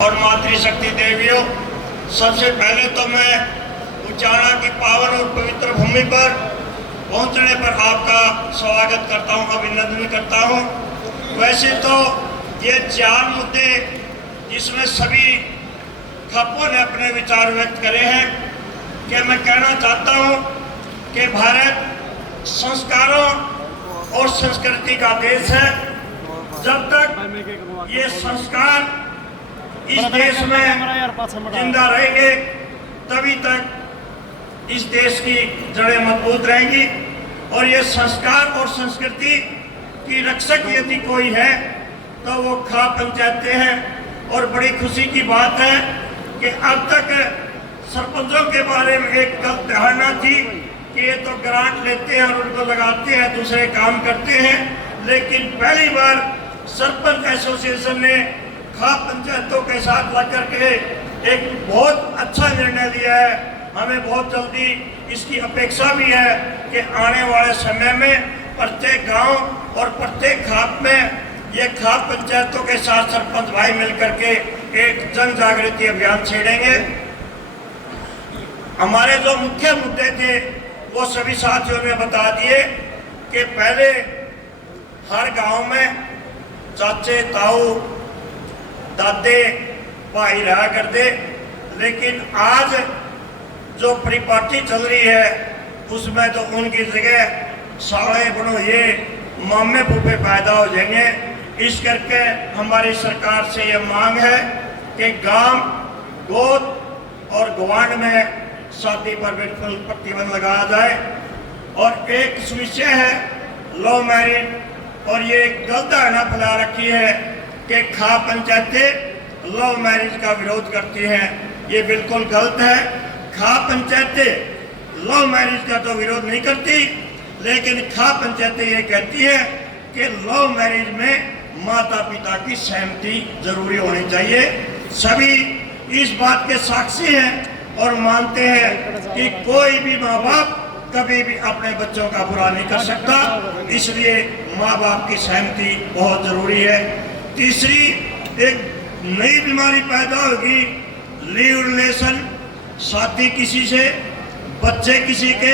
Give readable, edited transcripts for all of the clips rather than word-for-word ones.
और मातृशक्ति देवियों, सबसे पहले तो मैं उच्चारण की पावन और पवित्र भूमि पर पहुंचने पर आपका स्वागत करता हूं, अभिनंदन करता हूं। वैसे तो ये 4 मुद्दे जिसमें सभी खपों ने अपने विचार व्यक्त करे हैं कि मैं कहना चाहता हूं कि भारत संस्कारों और संस्कृति का देश है। जब तक ये संस्कार इस देश में जिंदा रहेंगे तभी तक इस देश की जड़ें मजबूत रहेंगी। और ये संस्कार और संस्कृति की रक्षक यदि कोई है तो वो खाप पंचायतें हैं। और बड़ी खुशी की बात है कि अब तक सरपंचों के बारे में एक गलत धारणा थी कि ये तो ग्रांट लेते हैं और उनको लगाते हैं, दूसरे काम करते हैं। लेकिन पहली बार सरपंच एसोसिएशन ने खाप पंचायतों के साथ लग के एक बहुत अच्छा निर्णय लिया है। हमें बहुत जल्दी इसकी अपेक्षा भी है कि आने वाले समय में प्रत्येक गांव और प्रत्येक खाप में ये खाप पंचायतों के साथ सरपंच भाई मिलकर के एक जन जागृति अभियान छेड़ेंगे। हमारे जो मुख्य मुद्दे थे वो सभी साथियों ने बता दिए कि पहले हर गांव में चाचे ताऊ दादे भाई रहा करते, लेकिन आज जो परिपाटी चल रही है उसमें तो उनकी जगह साले बनो ये मामे फूफे पैदा हो जाएंगे। इस करके हमारी सरकार से ये मांग है कि गांव, गोद और गवांड में शादी पर बिल्कुल प्रतिबंध लगाया जाए। और एक विषय है लव मैरिज, और ये गलत धारणा फैला रखी है कि खाप पंचायतें लव मैरिज का विरोध करती हैं। ये बिल्कुल गलत है। खाप पंचायतें लव मैरिज का तो विरोध नहीं करती, लेकिन खाप पंचायतें ये कहती है कि लव मैरिज में माता पिता की सहमति जरूरी होनी चाहिए। सभी इस बात के साक्षी हैं और मानते हैं कि कोई भी माँ बाप कभी भी अपने बच्चों का बुरा नहीं कर सकता, इसलिए माँ बाप की सहमति बहुत जरूरी है। तीसरी, एक नई बीमारी पैदा होगी, लीव रिलेशन, शादी किसी से, बच्चे किसी के,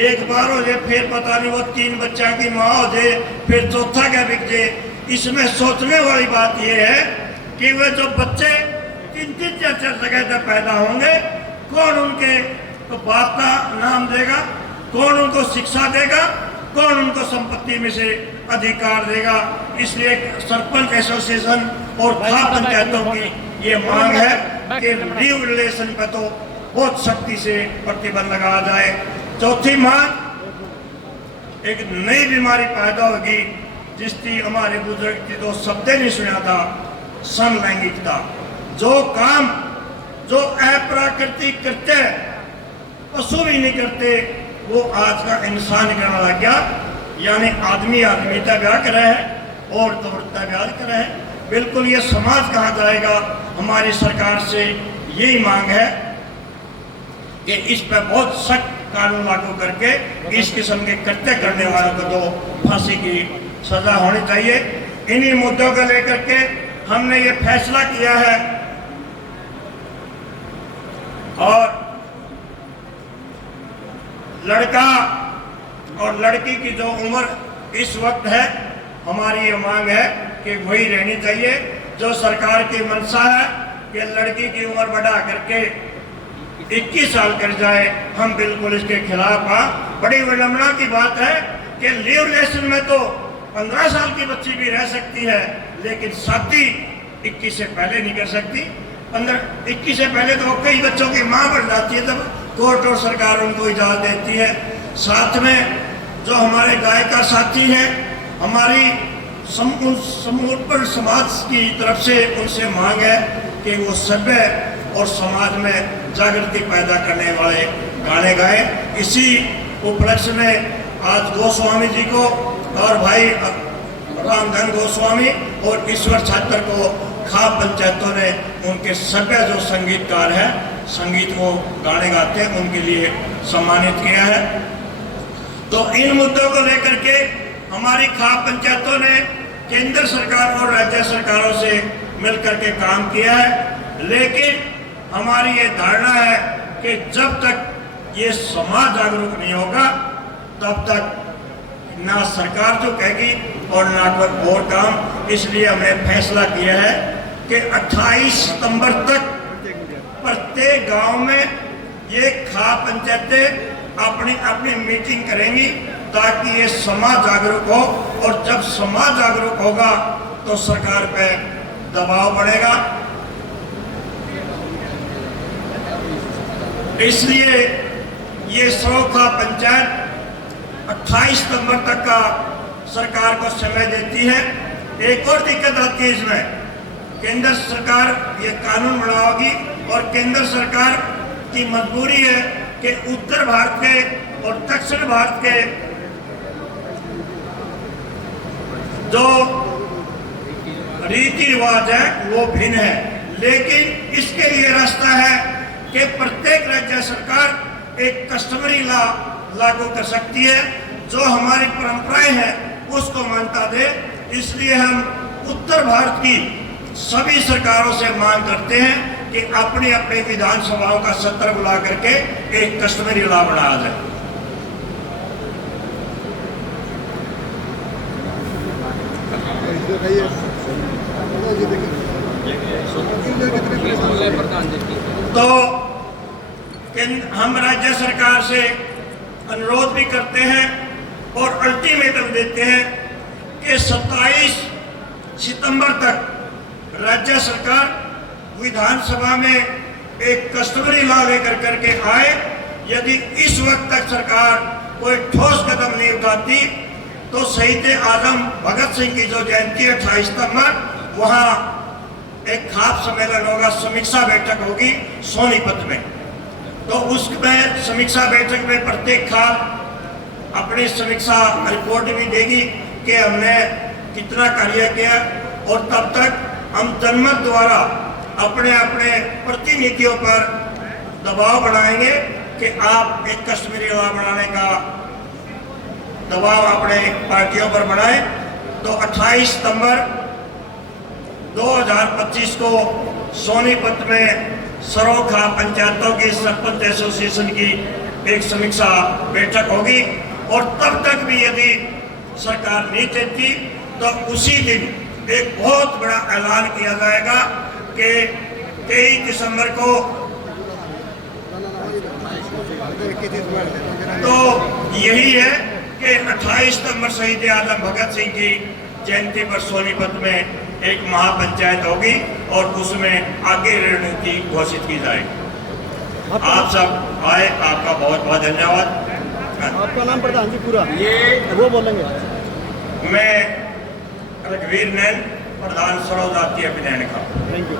एक बार हो जाए फिर पता नहीं वो 3 बच्चा की माँ हो जाए, फिर चौथा क्या बिक जाए। इसमें सोचने वाली बात यह है कि वे जो बच्चे 3-3 4-4 जगह से पैदा होंगे, कौन उनके तो बाप का नाम देगा, कौन उनको शिक्षा देगा, कौन उनको संपत्ति में से अधिकार देगा। इसलिए सरपंच एसोसिएशन और खाप पंचायतों की ये मांग है कि लीव रिलेशन पर तो बहुत सख्ती से प्रतिबंध लगाया जाए। चौथी मांग, एक नई बीमारी पैदा होगी जिसकी हमारे बुजुर्ग की तो शब्द नहीं सुना था, समलैंगिकता। जो काम जो अप्राकृतिक करते पशु भी नहीं करते वो आज का इंसान करने लग गया। यानी आदमी आदमीता ब्याह कर रहे हैं और औरता ब्याह कर रहे हैं। बिल्कुल ये समाज कहाँ जाएगा। हमारी सरकार से यही मांग है कि इस पर बहुत सख्त कानून लागू करके इस किस्म के कृत्य करने वालों को तो फांसी की सजा होनी चाहिए। इन्हीं मुद्दों को लेकर के हमने ये फैसला किया है। और लड़का और लड़की की जो उम्र इस वक्त है, हमारी ये मांग है कि वही रहनी चाहिए जो सरकार की मंशा है कि लड़की की उम्र बढ़ा करके 21 साल कर जाए। हम बिल्कुल इसके खिलाफ हैं। बड़ी विडंबना की बात है कि लीव रिलेशन में तो 15 साल की बच्ची भी रह सकती है, लेकिन शादी 21 से पहले नहीं कर सकती। 21 से पहले तो कई बच्चों की मां बढ़ जाती है, तब कोर्ट और सरकार उनको इजाजत देती है। साथ में जो हमारे गाय का साथी है, हमारी समूह समाज की तरफ से उनसे मांग है कि वो सभ्य और समाज में जागृति पैदा करने वाले गाने गाए। इसी उपलक्ष्य में आज गोस्वामी जी को और भाई रामधन गोस्वामी और ईश्वर छात्र को खाप पंचायतों ने उनके सभ्य जो संगीतकार हैं, संगीत वो गाने गाते हैं, उनके लिए सम्मानित किया है। तो इन मुद्दों को लेकर के हमारी खाप पंचायतों ने केंद्र सरकार और राज्य सरकारों से मिलकर के काम किया है। लेकिन हमारी ये धारणा है कि जब तक ये समाज जागरूक नहीं होगा तब तक ना सरकार जो कहेगी और ना कोई और काम। इसलिए हमने फैसला किया है कि 28 सितंबर तक प्रत्येक गांव में ये खाप पंचायतें अपनी अपनी मीटिंग करेंगी ताकि ये समाज जागरूक हो, और जब समाज जागरूक होगा तो सरकार पे दबाव बढ़ेगा। इसलिए ये 100 खाप पंचायत 28 सितंबर तक का सरकार को समय देती है। एक और दिक्कत आती है इसमें, केंद्र सरकार ये कानून बनाओगी और केंद्र सरकार की मजबूरी है कि उत्तर भारत के और दक्षिण भारत के जो रीति रिवाज है वो भिन्न है, लेकिन इसके लिए रास्ता है कि प्रत्येक राज्य सरकार एक कस्टमरी लॉ लागू कर सकती है जो हमारी परंपराएं हैं उसको मान्यता दे। इसलिए हम उत्तर भारत की सभी सरकारों से मांग करते हैं कि अपनी अपनी विधानसभाओं का सत्र बुला करके एक कस्टमरी लॉ बनाया जाए। तो हम राज्य सरकार से अनुरोध भी करते हैं और अल्टीमेटम देते हैं कि 27 सितंबर तक राज्य सरकार विधानसभा में एक कस्टमरी लॉ लेकर करके आए। यदि इस वक्त तक सरकार कोई ठोस कदम नहीं उठाती तो शहीद आजम भगत सिंह की जो जयंती है 28 सितंबर, वहाँ एक खाप सम्मेलन होगा, समीक्षा बैठक होगी सोनीपत में। तो उसमें समीक्षा बैठक में प्रत्येक खाप अपनी समीक्षा रिपोर्ट भी देगी कि हमने कितना कार्य किया, और तब तक हम जनमत द्वारा अपने अपने प्रतिनिधियों पर दबाव बनाएंगे कि आप एक कश्मीरी लॉ बनाने का दबाव अपने पार्टियों पर बनाएं। तो 28 सितंबर 2025 को सोनीपत में सरोखा पंचायतों की सरपंच एसोसिएशन की एक समीक्षा बैठक होगी, और तब तक भी यदि सरकार नहीं देती तो उसी दिन एक बहुत बड़ा ऐलान किया जाएगा कि 23 दिसंबर को तो यही है कि 28 सितंबर शहीद आजम भगत सिंह की जयंती पर सोनीपत में एक महापंचायत होगी और उसमें आगे रणनीति घोषित की जाएगी। आप सब आए, आपका बहुत बहुत धन्यवाद। आपका नाम प्रधान जी पूरा ये वो बोलेंगे। मैं रघुवीर नैन, प्रधान सर्व जातीय अभियान का। Thank you.